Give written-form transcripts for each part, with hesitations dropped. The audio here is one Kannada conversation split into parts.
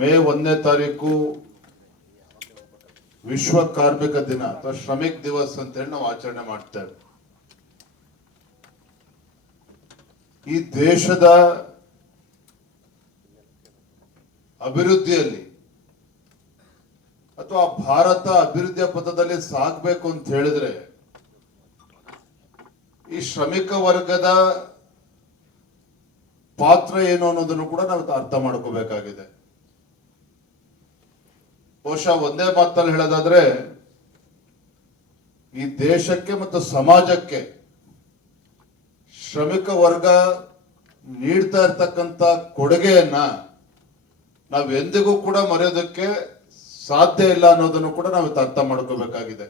ಮೇ 1ನೇ ತಾರೀಕು ವಿಶ್ವ ಕಾರ್ಮಿಕ ದಿನ ಅಥವಾ ಶ್ರಮಿಕ್ ದಿವಸ್ ಅಂತ ಹೇಳಿ ನಾವು ಆಚರಣೆ ಮಾಡ್ತೇವೆ. ಈ ದೇಶದ ಅಭಿವೃದ್ಧಿಯಲ್ಲಿ ಅಥವಾ ಭಾರತ ಅಭಿವೃದ್ಧಿಯ ಪಥದಲ್ಲಿ ಸಾಗಬೇಕು ಅಂತ ಹೇಳಿದ್ರೆ ಈ ಶ್ರಮಿಕ ವರ್ಗದ ಪಾತ್ರ ಏನು ಅನ್ನೋದನ್ನು ಕೂಡ ನಾವು ಅರ್ಥ ಮಾಡ್ಕೋಬೇಕಾಗಿದೆ. ಬಹುಶಃ ಒಂದೇ ಮಾತಲ್ಲಿ ಹೇಳೋದಾದ್ರೆ ಈ ದೇಶಕ್ಕೆ ಮತ್ತು ಸಮಾಜಕ್ಕೆ ಶ್ರಮಿಕ ವರ್ಗ ನೀಡ್ತಾ ಇರ್ತಕ್ಕಂಥ ಕೊಡುಗೆಯನ್ನ ನಾವೆಂದಿಗೂ ಕೂಡ ಮರೆಯೋದಕ್ಕೆ ಸಾಧ್ಯ ಇಲ್ಲ ಅನ್ನೋದನ್ನು ಕೂಡ ನಾವು ಅರ್ಥ ಮಾಡ್ಕೋಬೇಕಾಗಿದೆ.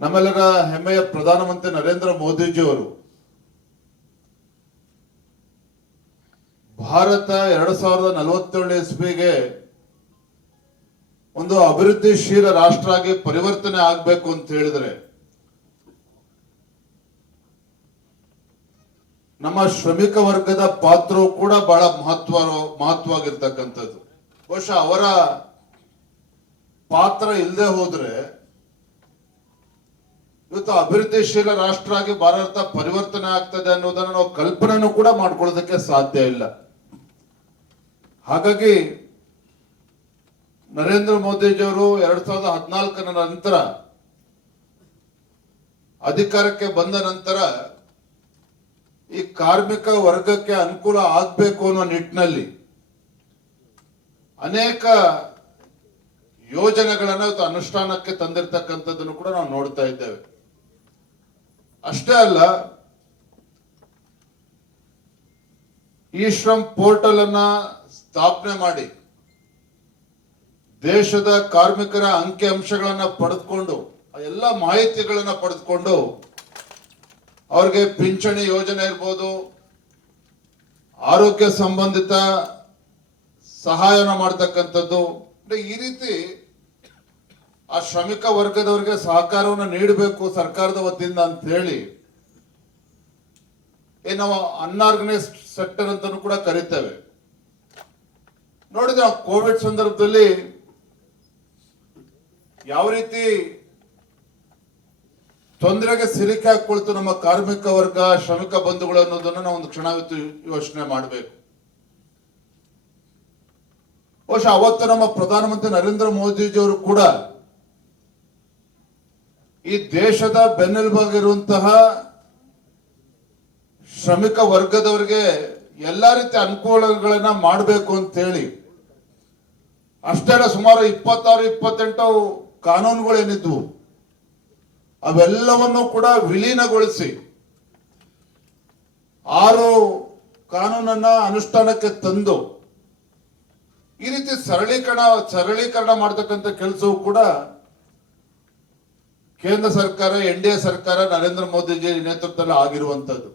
ನಮ್ಮೆಲ್ಲರ ಹೆಮ್ಮೆಯ ಪ್ರಧಾನಮಂತ್ರಿ ನರೇಂದ್ರ ಮೋದಿಜಿಯವರು ಭಾರತ 2047 ಇಸ್ವಿಗೆ ಒಂದು ಅಭಿವೃದ್ಧಿಶೀಲ ರಾಷ್ಟ್ರ ಆಗಿ ಪರಿವರ್ತನೆ ಆಗಬೇಕು ಅಂತ ಹೇಳಿದ್ರೆ ನಮ್ಮ ಶ್ರಮಿಕ ವರ್ಗದ ಪಾತ್ರವು ಕೂಡ ಬಹಳ ಮಹತ್ವವಾಗಿರ್ತಕ್ಕಂಥದ್ದು. ಬಹುಶಃ ಅವರ ಪಾತ್ರ ಇಲ್ಲದೆ ಹೋದ್ರೆ ಇವತ್ತು ಅಭಿವೃದ್ಧಿಶೀಲ ರಾಷ್ಟ್ರ ಆಗಿ ಭಾರತ ಪರಿವರ್ತನೆ ಆಗ್ತದೆ ಅನ್ನೋದನ್ನು ನಾವು ಕಲ್ಪನೆನೂ ಕೂಡ ಮಾಡ್ಕೊಳ್ಳೋದಕ್ಕೆ ಸಾಧ್ಯ ಇಲ್ಲ. ಹಾಗಾಗಿ ನರೇಂದ್ರ ಮೋದಿಜಿಯವರು 2014 ನಂತರ ಅಧಿಕಾರಕ್ಕೆ ಬಂದ ನಂತರ ಈ ಕಾರ್ಮಿಕ ವರ್ಗಕ್ಕೆ ಅನುಕೂಲ ಆಗಬೇಕು ಅನ್ನೋ ನಿಟ್ಟಿನಲ್ಲಿ ಅನೇಕ ಯೋಜನೆಗಳನ್ನು ಅನುಷ್ಠಾನಕ್ಕೆ ತಂದಿರತಕ್ಕಂಥದ್ದನ್ನು ಕೂಡ ನಾವು ನೋಡ್ತಾ ಇದ್ದೇವೆ. ಅಷ್ಟೇ ಅಲ್ಲ, ಈ ಶ್ರಮ್ ಪೋರ್ಟಲ್ ಅನ್ನ ಸ್ಥಾಪನೆ ಮಾಡಿ ದೇಶದ ಕಾರ್ಮಿಕರ ಅಂಕಿ ಅಂಶಗಳನ್ನ ಪಡೆದುಕೊಂಡು ಎಲ್ಲ ಮಾಹಿತಿಗಳನ್ನ ಪಡೆದುಕೊಂಡು ಅವ್ರಿಗೆ ಪಿಂಚಣಿ ಯೋಜನೆ ಇರ್ಬೋದು, ಆರೋಗ್ಯ ಸಂಬಂಧಿತ ಸಹಾಯನ ಮಾಡ್ತಕ್ಕಂಥದ್ದು, ಈ ರೀತಿ ಆ ಶ್ರಮಿಕ ವರ್ಗದವರಿಗೆ ಸಹಕಾರವನ್ನು ನೀಡಬೇಕು ಸರ್ಕಾರದ ವತಿಯಿಂದ ಅಂತ ಹೇಳಿ ನಾವು ಅನ್ಆರ್ಗನೈಸ್ಡ್ ಸೆಕ್ಟರ್ ಅಂತಾನು ಕೂಡ ಕರಿತೇವೆ. ನೋಡಿದ್ರೆ ಕೋವಿಡ್ ಸಂದರ್ಭದಲ್ಲಿ ಯಾವ ರೀತಿ ತೊಂದರೆಗೆ ಸಿಲುಕಿ ಹಾಕೊಳ್ತು ನಮ್ಮ ಕಾರ್ಮಿಕ ವರ್ಗ, ಶ್ರಮಿಕ ಬಂಧುಗಳು ಅನ್ನೋದನ್ನ ನಾವು ಒಂದು ಕ್ಷಣವಿತ್ತು ಯೋಚನೆ ಮಾಡಬೇಕು. ಬಹುಶಃ ಅವತ್ತು ನಮ್ಮ ಪ್ರಧಾನಮಂತ್ರಿ ನರೇಂದ್ರ ಮೋದಿಜಿಯವರು ಕೂಡ ಈ ದೇಶದ ಬೆನ್ನೆಲುಬಾಗಿರುವಂತಹ ಶ್ರಮಿಕ ವರ್ಗದವರಿಗೆ ಎಲ್ಲಾ ರೀತಿಯ ಅನುಕೂಲಗಳನ್ನ ಮಾಡಬೇಕು ಅಂತ ಹೇಳಿ ಅಷ್ಟೇ ಸುಮಾರು 26-28 ಕಾನೂನುಗಳೇನಿದ್ವು ಅವೆಲ್ಲವನ್ನು ಕೂಡ ವಿಲೀನಗೊಳಿಸಿ 6 ಕಾನೂನನ್ನ ಅನುಷ್ಠಾನಕ್ಕೆ ತಂದು ಈ ರೀತಿ ಸರಳೀಕರಣ ಮಾಡತಕ್ಕಂಥ ಕೆಲಸವೂ ಕೂಡ ಕೇಂದ್ರ ಸರ್ಕಾರ, NDA ಸರ್ಕಾರ, ನರೇಂದ್ರ ಮೋದಿಜಿ ನೇತೃತ್ವದಲ್ಲಿ ಆಗಿರುವಂತದ್ದು.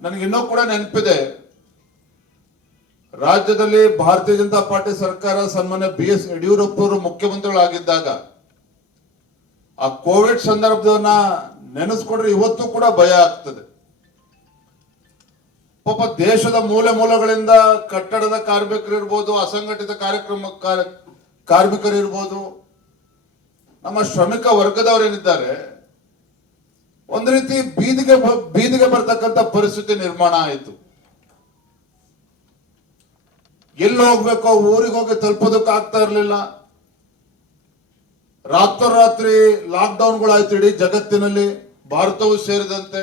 ನನಗಿನ್ನೂ ಕೂಡ ನೆನಪಿದೆ, ರಾಜ್ಯದಲ್ಲಿ ಭಾರತೀಯ ಜನತಾ ಪಾರ್ಟಿ ಸರ್ಕಾರ ಸನ್ಮಾನ್ಯ BS ಯಡಿಯೂರಪ್ಪ ಅವರು ಮುಖ್ಯಮಂತ್ರಿಗಳಾಗಿದ್ದಾಗ ಆ ಕೋವಿಡ್ ಸಂದರ್ಭದನ್ನ ನೆನೆಸ್ಕೊಂಡ್ರೆ ಇವತ್ತು ಕೂಡ ಭಯ ಆಗ್ತದೆ. ಪಾಪ ದೇಶದ ಮೂಲೆ ಮೂಲೆಗಳಿಂದ ಕಟ್ಟಡದ ಕಾರ್ಮಿಕರು ಇರ್ಬೋದು, ಅಸಂಘಟಿತ ಕಾರ್ಮಿಕರು ಇರ್ಬೋದು, ನಮ್ಮ ಶ್ರಮಿಕ ವರ್ಗದವರೇನಿದ್ದಾರೆ ಒಂದು ರೀತಿ ಬೀದಿಗೆ ಬರ್ತಕ್ಕಂಥ ಪರಿಸ್ಥಿತಿ ನಿರ್ಮಾಣ ಆಯಿತು. ಎಲ್ಲಿ ಹೋಗ್ಬೇಕೋ ಊರಿಗೆ ಹೋಗಿ ತಲುಪೋದಕ್ಕೆ ಆಗ್ತಾ ಇರಲಿಲ್ಲ. ರಾತ್ರೋರಾತ್ರಿ ಲಾಕ್ಡೌನ್ಗಳಾಯ್ತು ಇಡೀ ಜಗತ್ತಿನಲ್ಲಿ, ಭಾರತವೂ ಸೇರಿದಂತೆ.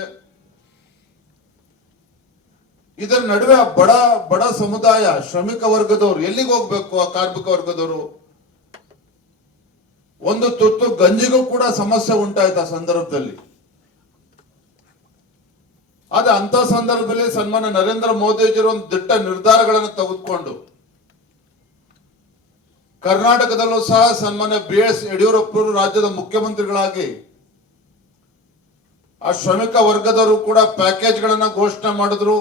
ಇದರ ನಡುವೆ ಬಡ ಸಮುದಾಯ ಶ್ರಮಿಕ ವರ್ಗದವರು ಎಲ್ಲಿಗೆ ಹೋಗ್ಬೇಕು? ಆ ಕಾರ್ಮಿಕ ವರ್ಗದವರು ಒಂದು ತುತ್ತು ಗಂಜಿಗೂ ಕೂಡ ಸಮಸ್ಯೆ ಉಂಟಾಯ್ತು ಆ ಸಂದರ್ಭದಲ್ಲಿ. ಆದ್ರೆ ಅಂತ ಸಂದರ್ಭದಲ್ಲಿ ಸನ್ಮಾನ್ಯ ನರೇಂದ್ರ ಮೋದಿಜಿಯವರು ಒಂದು ದಿಟ್ಟ ನಿರ್ಧಾರಗಳನ್ನು ತೆಗೆದುಕೊಂಡು ಕರ್ನಾಟಕದಲ್ಲೂ ಸಹ ಸನ್ಮಾನ್ಯ BS ಯಡಿಯೂರಪ್ಪ ರಾಜ್ಯದ ಮುಖ್ಯಮಂತ್ರಿಗಳಾಗಿ ಆ ಶ್ರಮಿಕ ವರ್ಗದವರು ಕೂಡ ಪ್ಯಾಕೇಜ್ಗಳನ್ನ ಘೋಷಣೆ ಮಾಡಿದ್ರು.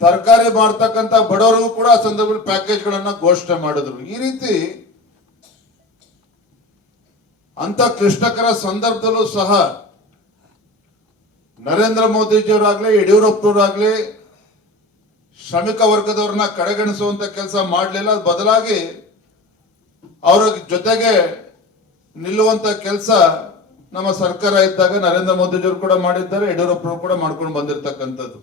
ತರಕಾರಿ ಮಾರ್ತಕ್ಕಂಥ ಬಡವರಿಗೂ ಕೂಡ ಆ ಸಂದರ್ಭದಲ್ಲಿ ಪ್ಯಾಕೇಜ್ಗಳನ್ನ ಘೋಷಣೆ ಮಾಡಿದ್ರು. ಈ ರೀತಿ ಅಂತ ಕ್ಲಿಷ್ಟಕರ ಸಂದರ್ಭದಲ್ಲೂ ಸಹ ನರೇಂದ್ರ ಮೋದಿಜಿಯವರಾಗ್ಲಿ ಯಡಿಯೂರಪ್ಪನವರಾಗ್ಲಿ ಶ್ರಮಿಕ ವರ್ಗದವ್ರನ್ನ ಕಡೆಗಣಿಸುವಂತ ಕೆಲಸ ಮಾಡಲಿಲ್ಲ. ಬದಲಾಗಿ ಅವರ ಜೊತೆಗೆ ನಿಲ್ಲುವಂತ ಕೆಲಸ ನಮ್ಮ ಸರ್ಕಾರ ಇದ್ದಾಗ ನರೇಂದ್ರ ಮೋದಿಜಿಯವರು ಕೂಡ ಮಾಡಿದ್ದಾರೆ, ಯಡಿಯೂರಪ್ಪನವರು ಕೂಡ ಮಾಡ್ಕೊಂಡು ಬಂದಿರತಕ್ಕಂಥದ್ದು.